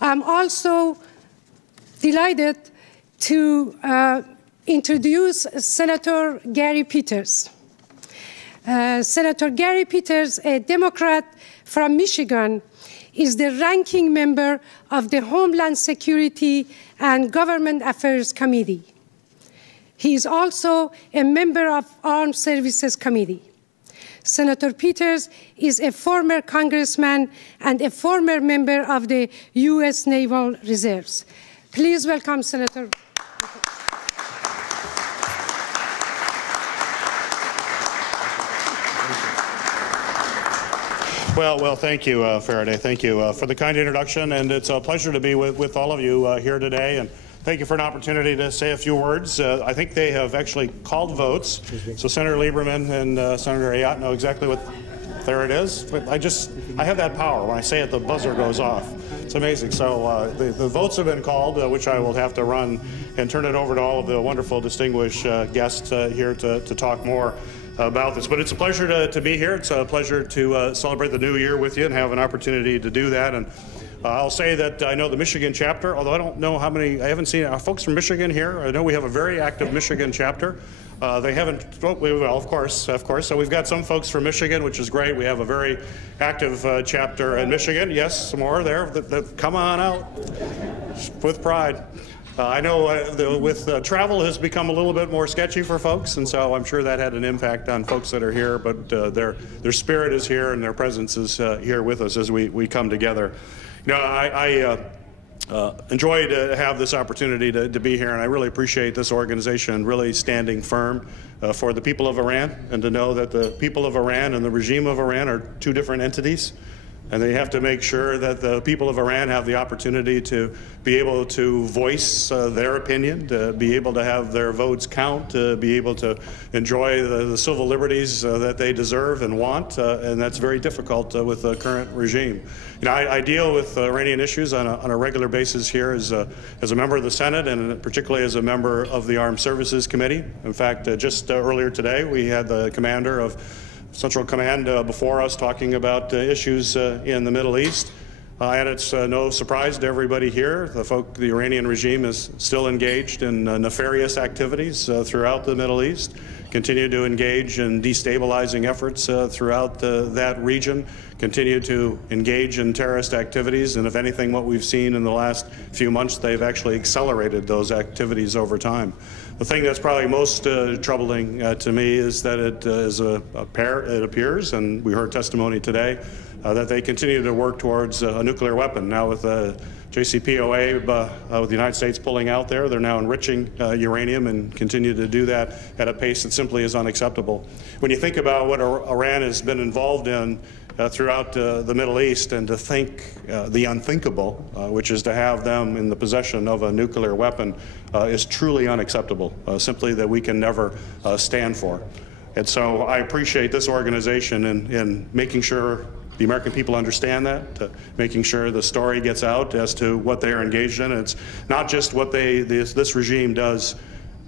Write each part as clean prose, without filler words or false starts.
I'm also delighted to introduce Senator Gary Peters. Senator Gary Peters, a Democrat from Michigan, is the ranking member of the Homeland Security and Government Affairs Committee. He is also a member of Armed Services Committee. Senator Peters is a former congressman and a former member of the U.S. Naval Reserves. Please welcome Senator. Well, thank you, Faraday. Thank you for the kind introduction, and it's a pleasure to be with all of you here today. And thank you for an opportunity to say a few words. I think they have actually called votes, so Senator Lieberman and Senator Ayotte know exactly what. There it is. But I have that power. When I say it, the buzzer goes off. It's amazing. So the votes have been called, which I will have to run and turn it over to all of the wonderful, distinguished guests here to talk more about this. But it's a pleasure to be here. It's a pleasure to celebrate the new year with you and have an opportunity to do that. And I'll say that I know the Michigan chapter, although I don't know how many, I haven't seen folks from Michigan here. I know we have a very active Michigan chapter. They haven't, well, of course. So we've got some folks from Michigan, which is great. We have a very active chapter in Michigan. Yes, some more there. Come on out with pride. I know with travel has become a little bit more sketchy for folks, and so I'm sure that had an impact on folks that are here, but their spirit is here and their presence is here with us as we come together. You know, I enjoy to have this opportunity to be here, and I really appreciate this organization really standing firm for the people of Iran, and to know that the people of Iran and the regime of Iran are two different entities. And they have to make sure that the people of Iran have the opportunity to be able to voice their opinion, to be able to have their votes count, to be able to enjoy the civil liberties that they deserve and want. And that's very difficult with the current regime. You know, I deal with Iranian issues on a regular basis here as a member of the Senate, and particularly as a member of the Armed Services Committee. In fact, just earlier today, we had the commander of Central Command before us talking about issues in the Middle East. And it's no surprise to everybody here, the Iranian regime is still engaged in nefarious activities throughout the Middle East, continue to engage in destabilizing efforts throughout that region, continue to engage in terrorist activities, and if anything, what we've seen in the last few months, they've actually accelerated those activities over time. The thing that's probably most troubling to me is that it appears, and we heard testimony today, that they continue to work towards a nuclear weapon. Now with JCPOA, with the United States pulling out there, they're now enriching uranium and continue to do that at a pace that simply is unacceptable. When you think about what Iran has been involved in throughout the Middle East, and to think the unthinkable, which is to have them in the possession of a nuclear weapon, is truly unacceptable, simply that we can never stand for. And so I appreciate this organization in making sure the American people understand that, making sure the story gets out as to what they are engaged in. And it's not just what this regime does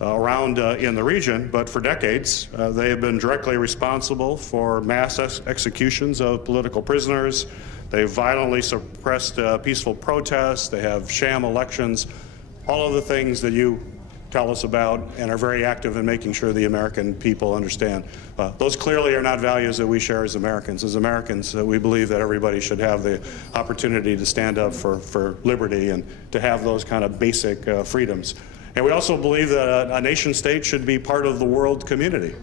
around in the region, but for decades they have been directly responsible for mass executions of political prisoners. They've violently suppressed peaceful protests. They have sham elections, all of the things that you tell us about, and are very active in making sure the American people understand. Those clearly are not values that we share as Americans. As Americans, we believe that everybody should have the opportunity to stand up for liberty and to have those kind of basic freedoms. And we also believe that a nation state should be part of the world community.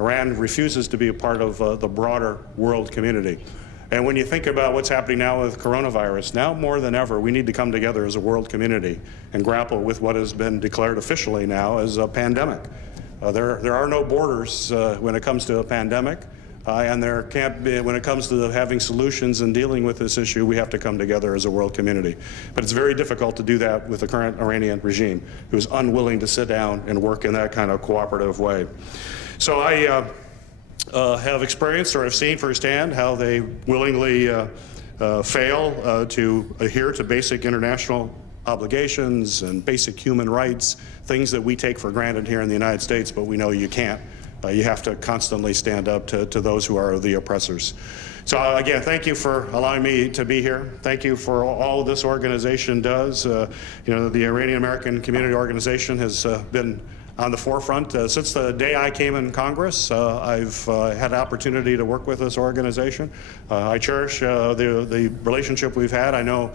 Iran refuses to be a part of the broader world community. And when you think about what's happening now with coronavirus, now more than ever, we need to come together as a world community and grapple with what has been declared officially now as a pandemic. There are no borders when it comes to a pandemic, and there can't be, when it comes to having solutions and dealing with this issue, we have to come together as a world community. But it's very difficult to do that with the current Iranian regime, who's unwilling to sit down and work in that kind of cooperative way. So I have experienced or have seen firsthand how they willingly fail to adhere to basic international obligations and basic human rights, things that we take for granted here in the United States, but we know you can't you have to constantly stand up to those who are the oppressors. So again, thank you for allowing me to be here. Thank you for all this organization does. You know, the Iranian American Community Organization has been on the forefront. Since the day I came in Congress, I've had an opportunity to work with this organization. I cherish the relationship we've had. I know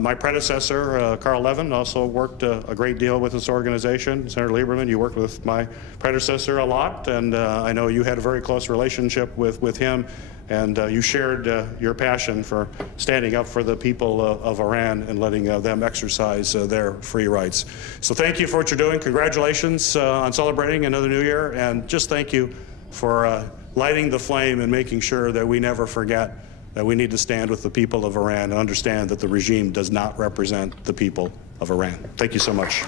my predecessor, Levin, also worked a great deal with this organization. Senator Lieberman, you worked with my predecessor a lot, and I know you had a very close relationship with him, and you shared your passion for standing up for the people of Iran and letting them exercise their free rights. So thank you for what you're doing. Congratulations on celebrating another new year, and just thank you for lighting the flame and making sure that we never forget that we need to stand with the people of Iran and understand that the regime does not represent the people of Iran. Thank you so much.